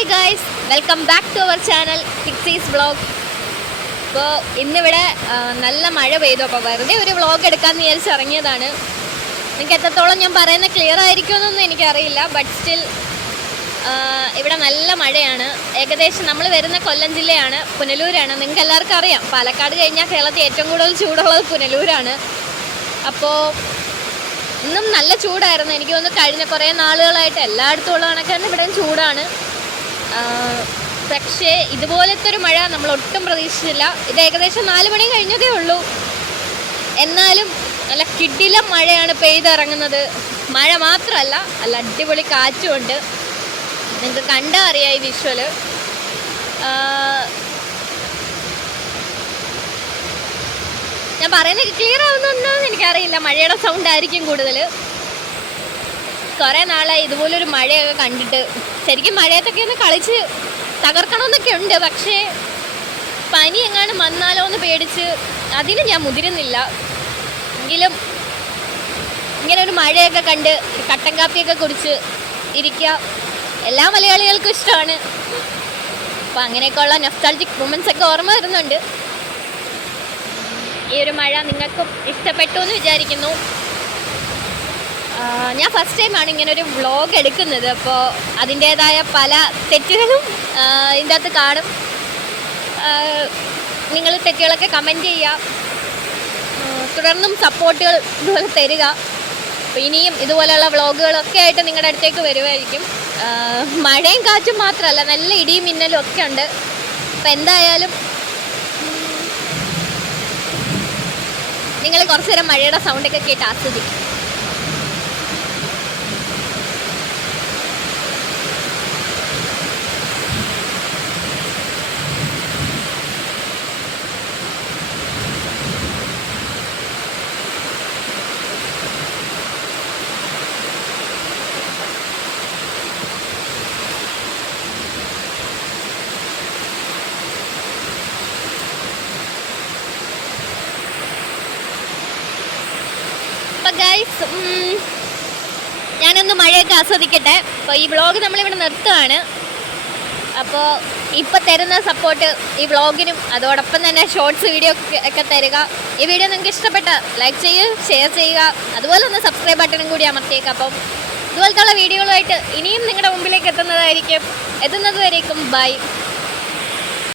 Hi guys, welcome back to our channel Pixies vlog. അപ്പോൾ ഇന്നിവിടെ നല്ല മഴ പെയ്തു. അപ്പോൾ വെറുതെ ഒരു വ്ളോഗ് എടുക്കാമെന്ന് വിചാരിച്ച് ഇറങ്ങിയതാണ്. നിങ്ങൾക്ക് എത്രത്തോളം ഞാൻ പറയുന്നത് ക്ലിയർ ആയിരിക്കുമെന്നൊന്നും എനിക്കറിയില്ല. ബട്ട് സ്റ്റിൽ ഇവിടെ നല്ല മഴയാണ്. ഏകദേശം നമ്മൾ വരുന്ന കൊല്ലം ജില്ലയാണ്, പുനലൂരാണ്. നിങ്ങൾക്ക് എല്ലാവർക്കും അറിയാം, പാലക്കാട് കഴിഞ്ഞാൽ കേരളത്തിൽ ഏറ്റവും കൂടുതൽ ചൂടുള്ളത് പുനലൂരാണ്. അപ്പോൾ ഇന്നും നല്ല ചൂടായിരുന്നു. എനിക്ക് തോന്നുന്നു കഴിഞ്ഞ കുറേ നാളുകളായിട്ട് എല്ലായിടത്തും ഉള്ള കണക്ക് തന്നെ ഇവിടെയും ചൂടാണ്. പക്ഷേ ഇതുപോലത്തെ ഒരു മഴ നമ്മൾ ഒട്ടും പ്രതീക്ഷിച്ചില്ല. ഇത് ഏകദേശം 4 മണി കഴിഞ്ഞതേ ഉള്ളൂ. എന്നാലും നല്ല കിടിലം മഴയാണ് പെയ്തിറങ്ങുന്നത്. മഴ മാത്രമല്ല, നല്ല അടിപൊളി കാറ്റുമുണ്ട്. നിങ്ങൾക്ക് കണ്ടാൽ അറിയാം ഈ വിഷ്വല്. ഞാൻ പറയുന്നത് ക്ലിയർ ആവുന്നൊന്നും എനിക്കറിയില്ല. മഴയുടെ സൗണ്ട് ആയിരിക്കും കൂടുതൽ. കുറേ നാളായി ഇതുപോലൊരു മഴയൊക്കെ കണ്ടിട്ട്. ശരിക്കും മഴയത്തൊക്കെ ഒന്ന് കളിച്ച് തകർക്കണമെന്നൊക്കെ ഉണ്ട്. പക്ഷേ പനി എങ്ങാനും വന്നാലോ എന്ന് പേടിച്ച് അതിന് ഞാൻ മുതിരുന്നില്ല. എങ്കിലും ഇങ്ങനെ ഒരു മഴയൊക്കെ കണ്ട് കട്ടൻ കാപ്പിയൊക്കെ കുടിച്ച് ഇരിക്കുക എല്ലാ മലയാളികൾക്കും ഇഷ്ടമാണ്. അപ്പോൾ അങ്ങനെയൊക്കെയുള്ള നൊസ്റ്റാൾജിക് മൊമെൻറ്റ്സ് ഒക്കെ ഓർമ്മ വരുന്നുണ്ട്. ഈ ഒരു മഴ നിങ്ങൾക്കും ഇഷ്ടപ്പെട്ടു എന്ന് വിചാരിക്കുന്നു. ഞാൻ ഫസ്റ്റ് ടൈമാണ് ഇങ്ങനെ ഒരു വ്ളോഗ് എടുക്കുന്നത്. അപ്പോൾ അതിൻ്റേതായ പല തെറ്റുകളും ഇതിൻ്റെ അകത്ത് കാണും. നിങ്ങൾ തെറ്റുകളൊക്കെ കമൻറ്റ് ചെയ്യുക, തുടർന്നും സപ്പോർട്ടുകൾ ഇതുപോലെ തരിക. അപ്പോൾ ഇനിയും ഇതുപോലെയുള്ള വ്ളോഗുകളൊക്കെ ആയിട്ട് നിങ്ങളുടെ അടുത്തേക്ക് വരുമായിരിക്കും. മഴയും കാറ്റും മാത്രമല്ല, നല്ല ഇടിയും മിന്നലും ഒക്കെ ഉണ്ട്. അപ്പോൾ എന്തായാലും നിങ്ങൾ കുറച്ച് നേരം മഴയുടെ സൗണ്ടൊക്കെ കേട്ട് ആസ്വദിക്കും. ഗൈസ്, ഞാനൊന്ന് മഴയൊക്കെ ആസ്വദിക്കട്ടെ. അപ്പോൾ ഈ വ്ളോഗ് നമ്മളിവിടെ നിർത്തുകയാണ്. അപ്പോൾ ഇപ്പോൾ തരുന്ന സപ്പോർട്ട് ഈ വ്ളോഗിനും അതോടൊപ്പം തന്നെ ഷോർട്സ് വീഡിയോ ഒക്കെ തരിക. ഈ വീഡിയോ നിങ്ങൾക്ക് ഇഷ്ടപ്പെട്ട ലൈക്ക് ചെയ്യുക, ഷെയർ ചെയ്യുക, അതുപോലെ ഒന്ന് സബ്സ്ക്രൈബ് ബട്ടണും കൂടി അമർത്തിയേക്കുക. അപ്പം ഇതുപോലത്തുള്ള വീഡിയോകളുമായിട്ട് ഇനിയും നിങ്ങളുടെ മുമ്പിലേക്ക് എത്തുന്നത് വരേക്കും ബൈ.